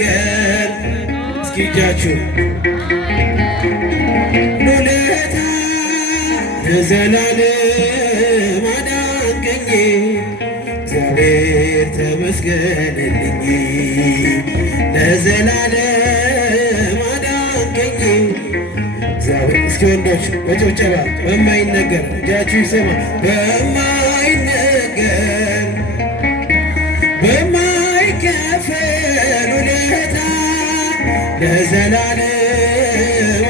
በማይነገር እስኪ እጃችሁ ውለታ ለዘላለም አዳንከኝ እግዚአብሔር ተመስገንልኝ ለዘላለም አዳንከኝ እግዚአብሔር። እስኪ ወንዶች በጭብጨባ በማይነገር እጃችሁ ይሰማ በማይነገር በማይከፈል ውለታ ለዘላለም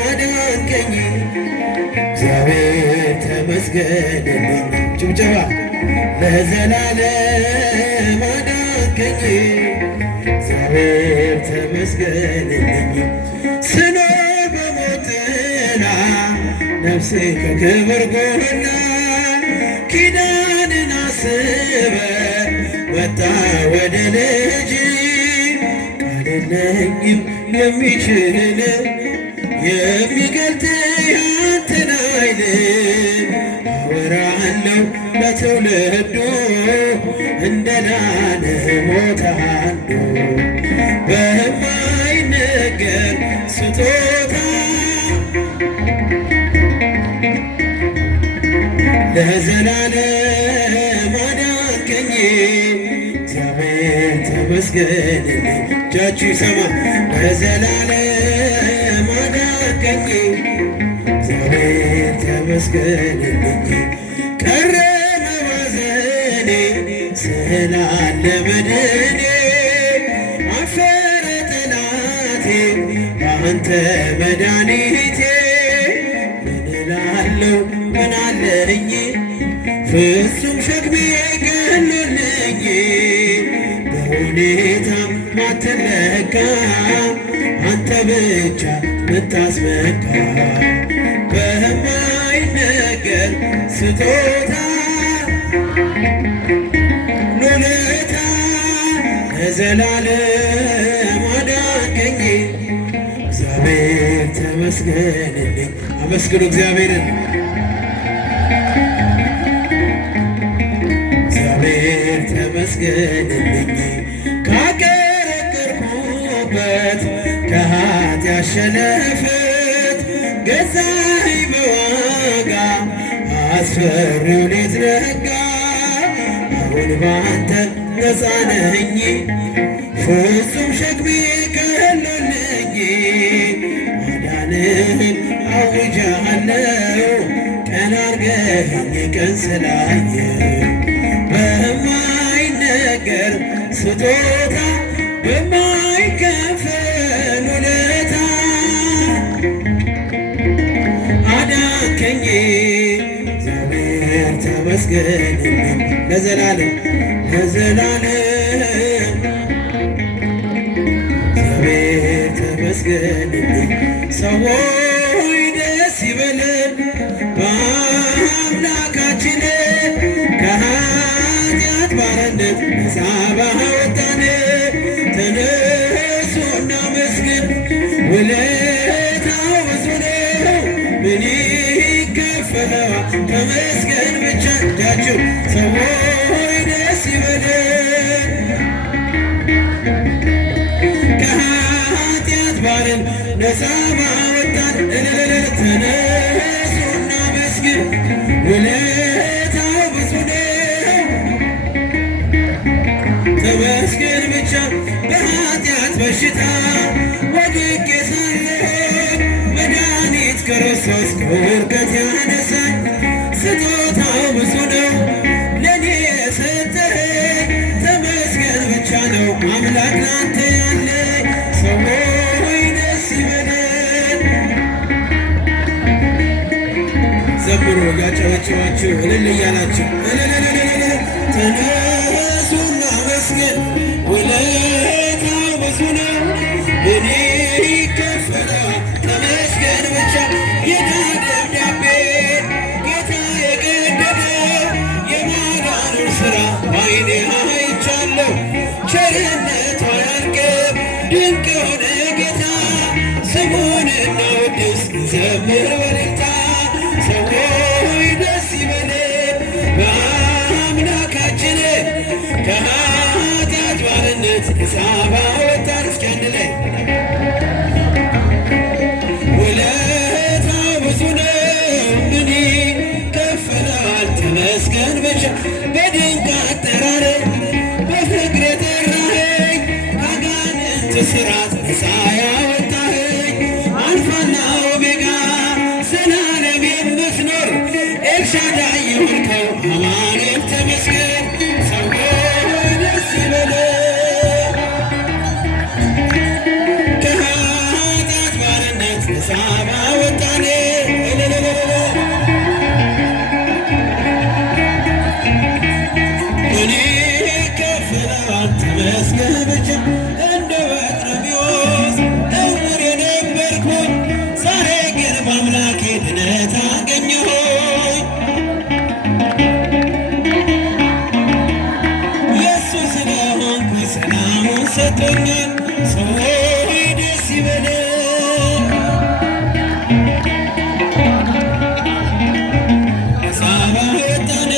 አዳንከኝ እግዚአብሔር ተመስገንልኝ። ጭብጨባ ለዘላለም አዳንከኝ እግዚአብሔር ተመስገንልኝ። ስኖር በሞት ጥላ ነፍሴ ከክብር ጎና ኪዳንን አስበ መጣ ወደ ልጅ ቃል የለኝም የሚችል የሚገልጥ ያንተን ኃይል አወራለሁ ለትውልዱ እንደናነ ሞታለሁ በማይነገር ስጦታ ለዘላለም አዳንከኝ እግዚአብሔር ተመስገንልኝ። እጃችሁ ይሰማ ለዘላለም አዳንከኝ እግዚአብሔር ተመስገንልኝ። ቀረ መባዘኔ ስላለ መድኔ አፈረ ጠላቴ በአንተ መድኃኒቴ ምን እላለሁ ምን አለኝ ፍጹም ሸክሜ ቀሎልኝ በሁኔታ ማትለካ አንተ ብቻ ምታስመካ በማይነገር ስጦታ ውለታ ለዘላለም አዳንከኝ እግዚአብሔር ተመስገንልኝ። አመስግኑ እግዚአብሔርን። እግዚአብሔር ተመስገንልኝ ካቀረቀርኩበት ከኃጢአት ሸለፈት ገዛኸኝ በዋጋ አስፈሪውን የተዘጋ አሁን ባንተ ነፃ ነኝ ፍጹም ሸክሜ ቀሎልኝ ማዳንህን አውጃለሁ ቀን አርገኸኝ ቀን ስላየሁ በማይነገር ስጦታ በማይከፈል ውለታ አዳንከኝ እግዚአብሔር ተመስገንልኝ ለዘላለም ለዘላለም እግዚአብሔር ተመስገንልኝ። ሰዎች ደስ ይበለን በአምላካችን ከኃጢአት ባርነት ነፃ ባወጣን ተነሱ እናመስግን ውለታው ብዙ ነው ምን ይከፈለዋል ተመስገን ብቻ። እጃችሁ ሰዎች ደስ ይበለን ከኃጢአት ባርን ነፃ ባወጣን ተነሱ እናመስግን ውለታው ብዙ ነው ተመስገን ብቻ። በኃጢአት በሽታ ወድቄ ሳለሁ መድኃኒት ክርስቶስ ከውድቀት ያነሳኝ ስጦታው ብዙ ነው ለእኔ የሰጠኸኝ ተመስገን ብቻ ነው አምላክ ላንተ ያለኝ። ሰዎች ደስ ይበለን። ዘምሩ ያጨበጭባችሁ እልል እያላችሁ ተነሱ እናመስግን ውለታው ብዙ ነው ምን ይከፈላል ተመስገን ብቻ። የዕዳ ደብዳቤ ጌታ የቀደደ የማዳኑን ሥራ በዓይኔ አይቻለሁ ቸርነቱ አያልቅም ድንቅ የሆነ ጌታ ስሙን እናወድስ ዘምር በእልልታ። ሰዎች ደስ ይበለን በአምላካችን ከኃጢአት ባርነት ነፃ ባወጣን እስኪ አንድ ላይ እስራት ነፃ ያወጣኸኝ አልፋና ኦሜጋ ዘላለም የምትኖር ኤልሻዳይ የሆንከው አማኑኤል ተመስገን። ሰዎች ደስ ይበለን ከኃጢአት ባርነት ነፃ ባወጣን እኔ ከፍለዋል ተመስገን ብቻ እንደ በርጤሜዎስ ዕውር የነበርኩኝ ዛሬ ግን በአምላኬ ድነት አገኘሁኝ። የእሱ ስለሆንኩኝ ሰላሙን ሰጥቶኛል። ሰዎች ደስ ይበለን ነፃ ባወጣን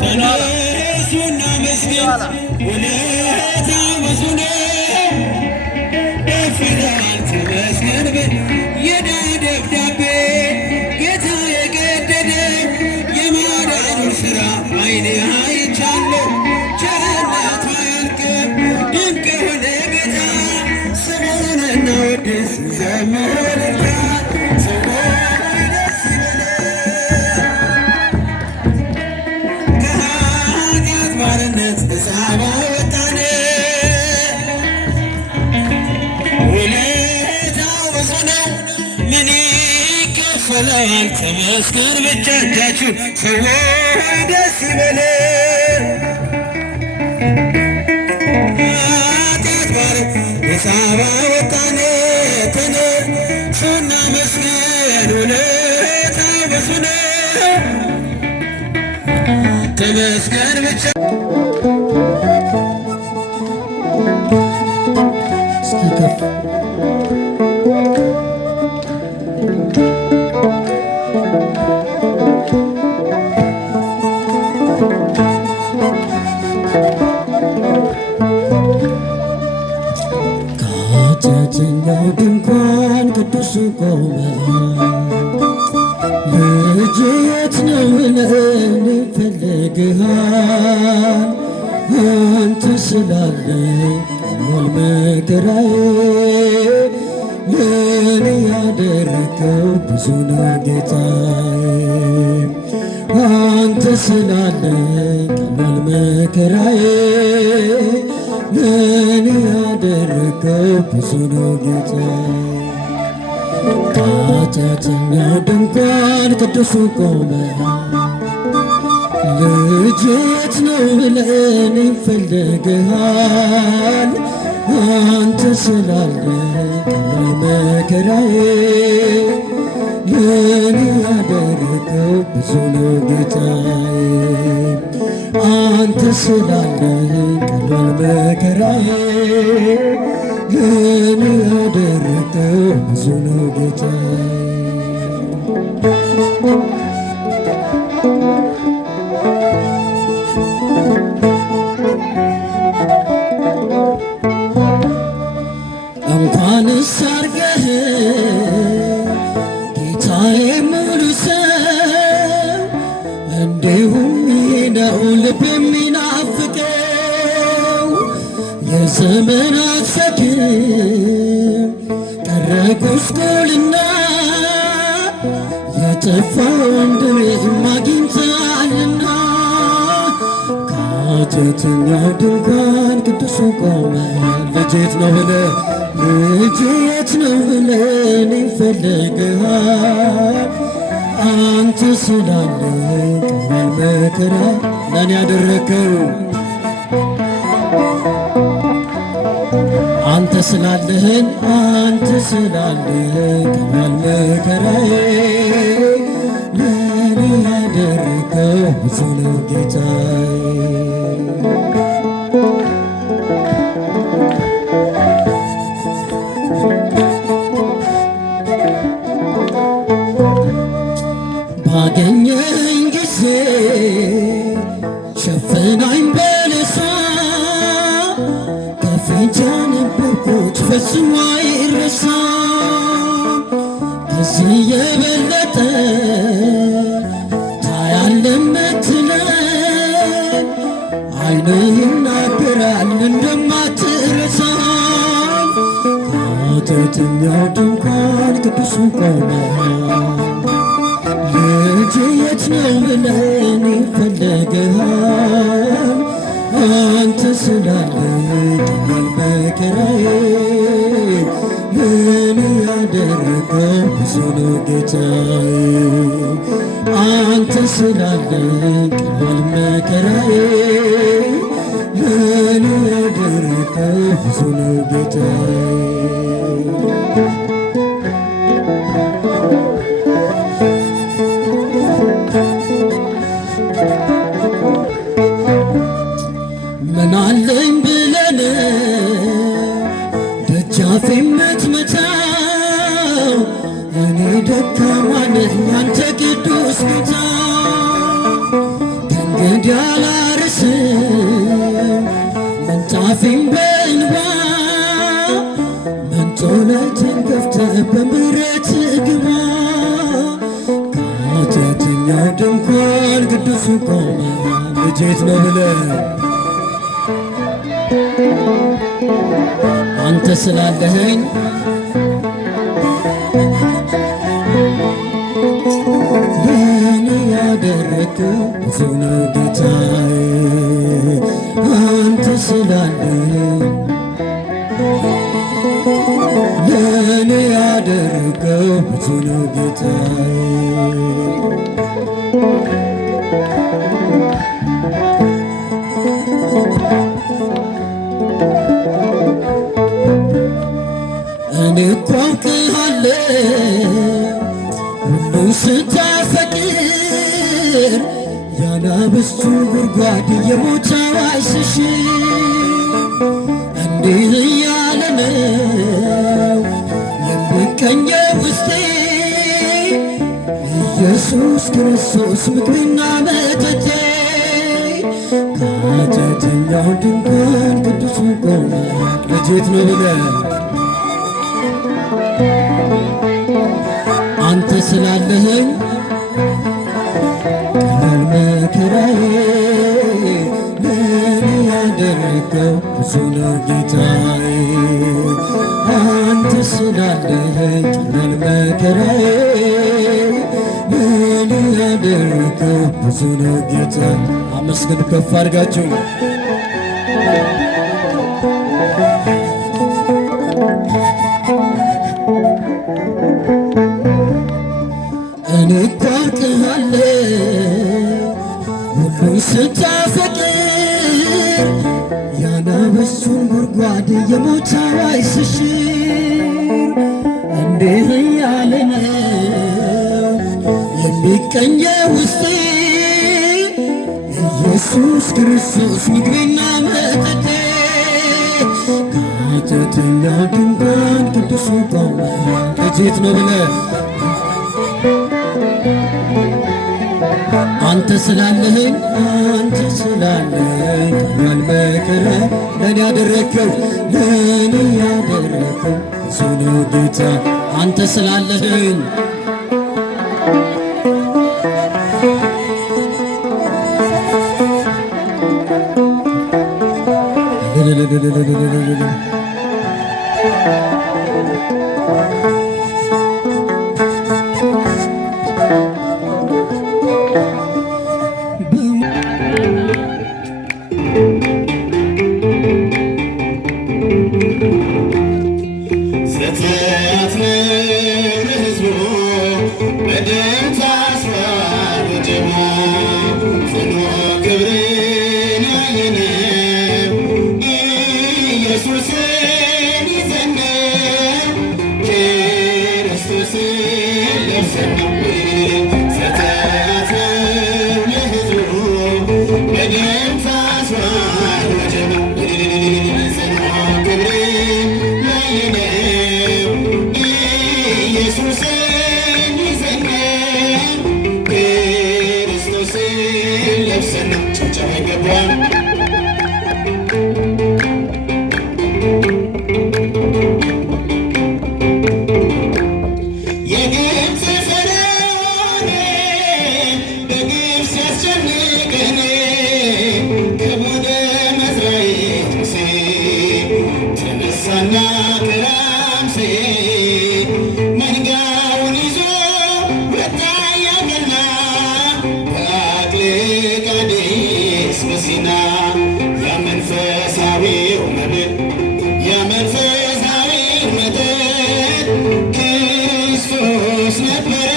ተነሱና መስገን ውለታው ብዙ ነው። ከፍለዋል ተመስገን የዕዳ ደብዳቤ ጌታ የቀደደ የማዳኑን ሥራ ዓይኔ አይቻለሁ። ቸርነቱ አያልቅም ድንቅ የሆነ ጌታ ስሙን እናወድስ እንዘምር እልልታ። ሰዎች ደስ ይበለን ከኃጢአት ባርነት ነፃ ባወጣን ውለታው ብዙ ነው ምን ይከፈላል ተመስገን ብቻ። እጃችሁን ሰዎች ደስ ይበለን ኃጢአት ባርነት ነፃ ባወጣን ተነሱና መስገን ውለታው ብዙ ነው ተመስገን ብቻ። ከኃጢአተኛው ድንኳን ቅዱሱ ቆመ። ልጅ የት ነው ብለን ፈልግሃል አንተ ስላለኝ ቀሏል መከራዬ። ለእኔ ያደረገው ብዙ ነው ጌታዬ አንተ ስላለኝ ቀሏል መከራዬ። ለእኔ ያደረገው ብዙ ነው ጌታዬ። ከኃጢአተኛው ድንኳን ቅዱሱ ቆመ። ልጅ የት ነው ብለን ፈልገሃል አንተ ስላለኝ ቀሏል መከራዬ። ለእኔ ያደረገው ብዙ ነው ጌታዬ አንተ ስላለኝ ቀሏል መከራዬ። ለእኔ ያደረገው ብዙ ነው ጌታዬ። እንኳንስ አርገህ ጌታዬ ሙሉ ሰው እንዲሁም ይሄ ነው ልብ የሚናፍቀው። የዘመናት ሸክም ቀረ ጉስቁልና የጠፋ ወንድሜም አግኝተሃልና። ከኃጢአተኛው ድንኳን ቅዱሱ ቆመ። ልጅ የት ነው ብለህ ልጅ የት ነው ብለህ እኔን ፈልገሃል አንተ ስላለኝ ቀሏል መከራ። ለእኔ ያደረገው አንተ ስላለህን አንተ ስላለኝ ቀሏል መከራዬ። ለእኔ ያደረገው ብዙ ነው ጌታዬ። ባገኘኝ ጊዜ ሸፍናኝ በለሳ ከፊት ያነበብኩት ፈጽሞ አይረሳም። ከዚህ የበለጠ ታያለህ ምትለኝ ዓይንህ ይናገራል እንደማትረሳኝ። ከኃጢአተኛው ድንኳን ቅዱሱ ቆመ። ልጄ የት ነው ብለን ይፈለግሃል አንተ ስላለኝ ቀላል መከራዬ ለኔ ያደረገው ብዙ ነው ጌታዬ አንተ ስላለኝ ቀላል መከራዬ ለኔ ያደረገው ብዙ ነው ጌታዬ ምናለኝ ብለን ደጃፌ የምትመታው እኔ ደካማ ነኝ አንተ ቅዱስ ጌታ ከእንግዲህ አላርስም ምንጣፌን በእንባ መንጦላይቴን ከፍተህ በምሕረትህ ግባ ከኃጢአተኛው ድንኳን ቅዱሱ ቆመ ልጄ የት ነው ብለህ አንተ ስላለኸኝ ለኔ ያደረግከው ብዙ ነው ጌታዬ አንተ ስላለኸኝ ለኔ ያደረግከው ብዙ ነው ጌታዬ እኔ እኮ አውቅሃለሁ ሁሉ ስታፈቅር ያናብስቱ ጉድጓድ የሞት አዋጅ ስሽር እንዲህ እያለ ነው የሚቀኘው ውስጤ ኢየሱስ ክርስቶስ ምግቤና መጠጤ ከኃጢአተኛው ድንኳን ቅዱሱ ቆመ ልጄ የት ነው ብለህ አንተ ስላለኸኝ ቀላል መከራዬ ለኔ ያደረገው ብዙ ነው ጌታዬ አንተ ስላለኸኝ ቀላል መከራዬ ለኔ ያደረገው ብዙ ነው ጌታ አመስግን ከፍ አድርጋችሁ እኔ እኮ አውቅሃለሁ ሁሉን ስታፈቅር ያናብስቱን ጉድጓድ የሞት አዋጅ ስሽር እንዲህ እያለ ነው የሚቀኘው ውስጤ ኢየሱስ ክርስቶስ ምግቤና መጠጤ ከኃጢአተኛው ድንኳን ቅዱሱ ቆመ ልጄ የት ነው ብለህ አንተ ስላለኸኝ ቀላል መከራ ለኔ ያደረግከው ብዙ ነው ጌታ አንተ ስላለኸኝ ሙሴ መንጋውን ይዞ ወጣ ያቀና በአቅልቃዴስ በሲና የመንፈሳዊው መብል የመንፈሳዊው መጠጥ ክርስቶስ ነበረ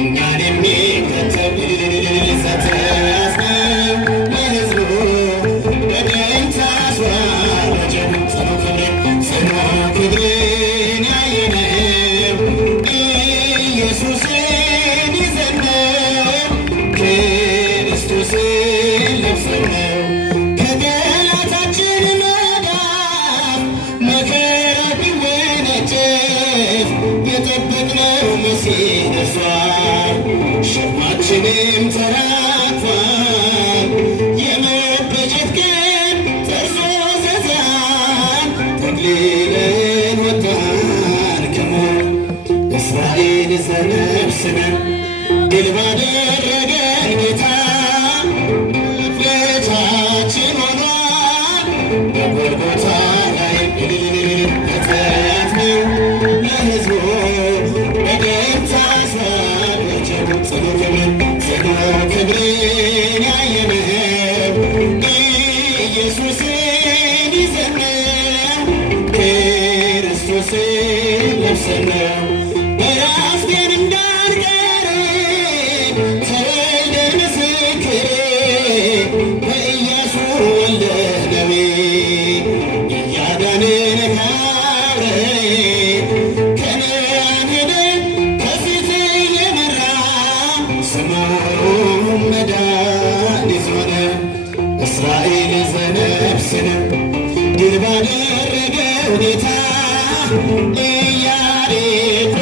እኛን የሚከተል ዘተያዝነው ለሕዝቡ በደም ታስዋረጀን ጽኑ ክብርን ያየነው ኢየሱስን ይዘነው ክርስቶስን ለብሰነው ከጠላታችን መዳፍ መከራ ቢወነጨፍ የጠበቅነው መሲህ ደርሷል ሸክማችንም ተራግፏል የመቤዠት ቀን ደርሶ ዘዛን ተክሊለን ወጣን ከሞት እስራኤል ዘነብስነን ድል ባደረገን ጌታ መፍለቻችን ሆኗል በጎልጎታ ላይ የተያዝነው ለሕዝቡ በደም ታስዋረጀን ጽኑ ክብርን ያየነው ኢየሱስን ይዘነው ክርስቶስን ለብሰነው በራስጌን እንዳንቀር ተወልደን ምስክር በኢያሱ ወልደ ነዌ እያዳንን ካብረ ከነዓን ሄደን ከፊት እየመራ ስሙ መድኃኒት ሆነ እስራኤል ዘነብስንም ድል ባደረገው ጌታ ኢያሪኮ